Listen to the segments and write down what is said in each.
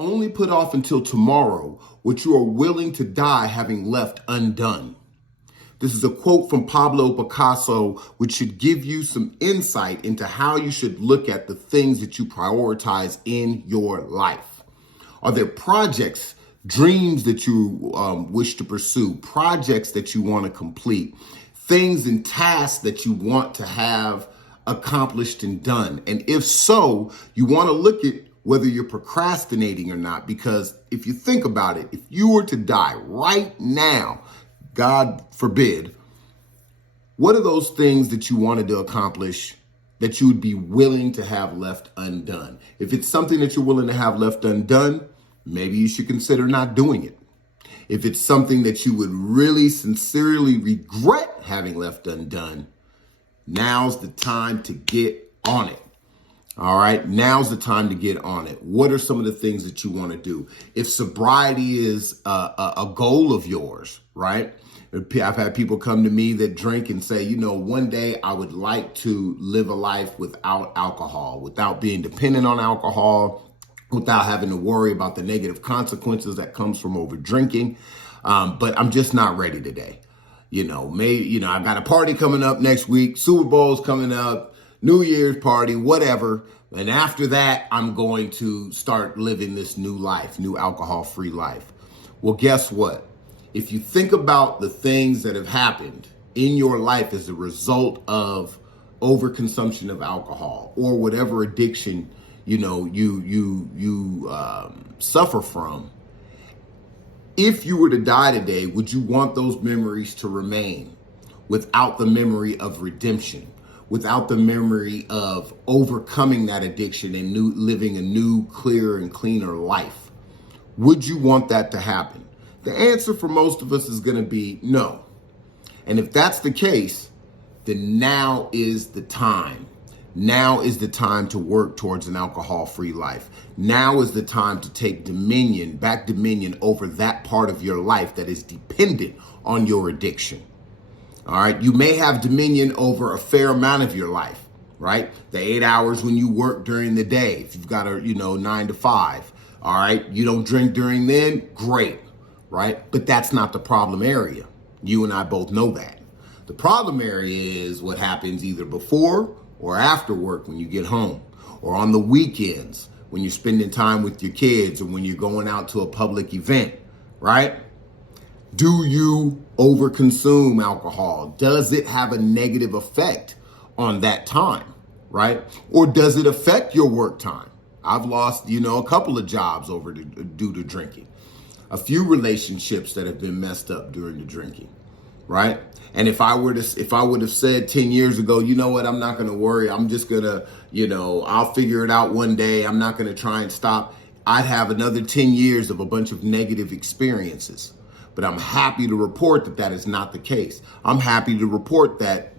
Only put off until tomorrow what you are willing to die having left undone. This is a quote from Pablo Picasso, which should give you some insight into how you should look at the things that you prioritize in your life. Are there projects, dreams that you wish to pursue, projects that you want to complete, things and tasks that you want to have accomplished and done? And if so, you want to look at whether you're procrastinating or not, because if you think about it, if you were to die right now, God forbid, what are those things that you wanted to accomplish that you would be willing to have left undone? If it's something that you're willing to have left undone, maybe you should consider not doing it. If it's something that you would really sincerely regret having left undone, now's the time to get on it. All right, now's the time to get on it. What are some of the things that you want to do? If sobriety is a goal of yours, right? I've had people come to me that drink and say, one day I would like to live a life without alcohol, without being dependent on alcohol, without having to worry about the negative consequences that comes from over drinking. But I'm just not ready today. I got a party coming up next week, Super Bowl's coming up, New Year's party, whatever. And after that, I'm going to start living this new life, new alcohol-free life. Well, guess what? If you think about the things that have happened in your life as a result of overconsumption of alcohol or whatever addiction, you suffer from, if you were to die today, would you want those memories to remain without the memory of redemption? Without the memory of overcoming that addiction and living a new, clearer, and cleaner life? Would you want that to happen? The answer for most of us is going to be no. And if that's the case, then now is the time. Now is the time to work towards an alcohol-free life. Now is the time to take dominion over that part of your life that is dependent on your addiction. All right, you may have dominion over a fair amount of your life, right? The 8 hours when you work during the day, if you've got a, 9 to 5, all right? You don't drink during then, great, right? But that's not the problem area. You and I both know that. The problem area is what happens either before or after work when you get home, or on the weekends when you're spending time with your kids, or when you're going out to a public event, right? Do you overconsume alcohol? Does it have a negative effect on that time, right? Or does it affect your work time? I've lost, a couple of jobs due to drinking. A few relationships that have been messed up during the drinking, right? And if I would have said 10 years ago, you know what, I'm not going to worry. I'm just going to, I'll figure it out one day. I'm not going to try and stop. I'd have another 10 years of a bunch of negative experiences. But I'm happy to report that that is not the case. I'm happy to report that,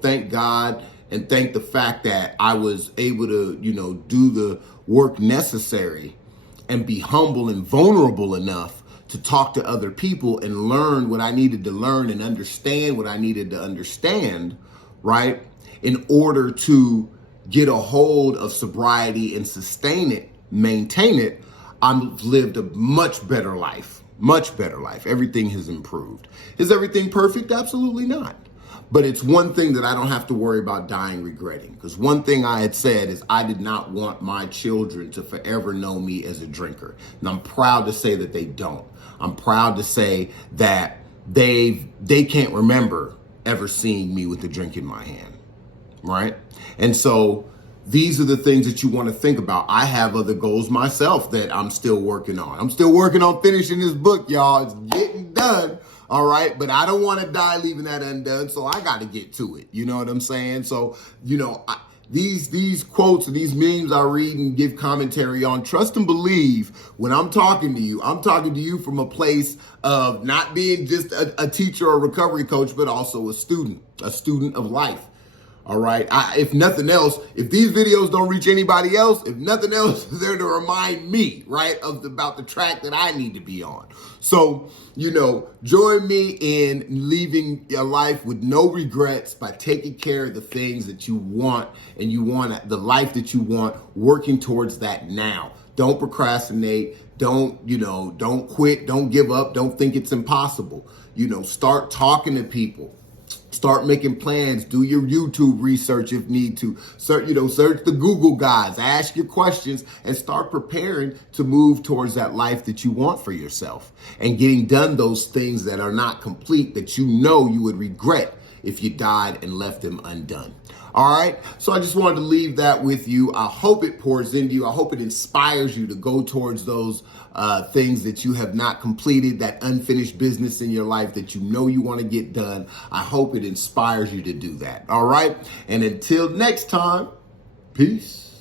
thank God and thank the fact that I was able to, do the work necessary and be humble and vulnerable enough to talk to other people and learn what I needed to learn and understand what I needed to understand, right? In order to get a hold of sobriety and sustain it, maintain it, I've lived a much better life. Much better life. Everything has improved. Is everything perfect? Absolutely not. But it's one thing that I don't have to worry about dying regretting. Because one thing I had said is I did not want my children to forever know me as a drinker. And I'm proud to say that they don't. I'm proud to say that they can't remember ever seeing me with a drink in my hand. Right? And so these are the things that you want to think about. I have other goals myself that I'm still working on. I'm still working on finishing this book, y'all. It's getting done. All right. But I don't want to die leaving that undone. So I got to get to it. You know what I'm saying? So, these quotes and these memes I read and give commentary on, trust and believe when I'm talking to you from a place of not being just a teacher or recovery coach, but also a student of life. All right. If nothing else, if these videos don't reach anybody else, if nothing else, they're to remind me, right, about the track that I need to be on. So, join me in living your life with no regrets by taking care of the things that you want, and you want the life that you want, working towards that now. Don't procrastinate. Don't quit. Don't give up. Don't think it's impossible. Start talking to people. Start making plans. Do your YouTube research if need to. Search the Google guides. Ask your questions and start preparing to move towards that life that you want for yourself and getting done those things that are not complete that you would regret if you died and left them undone. All right. So I just wanted to leave that with you. I hope it pours into you. I hope it inspires you to go towards those things that you have not completed, that unfinished business in your life that you want to get done. I hope it inspires you to do that. All right. And until next time, peace.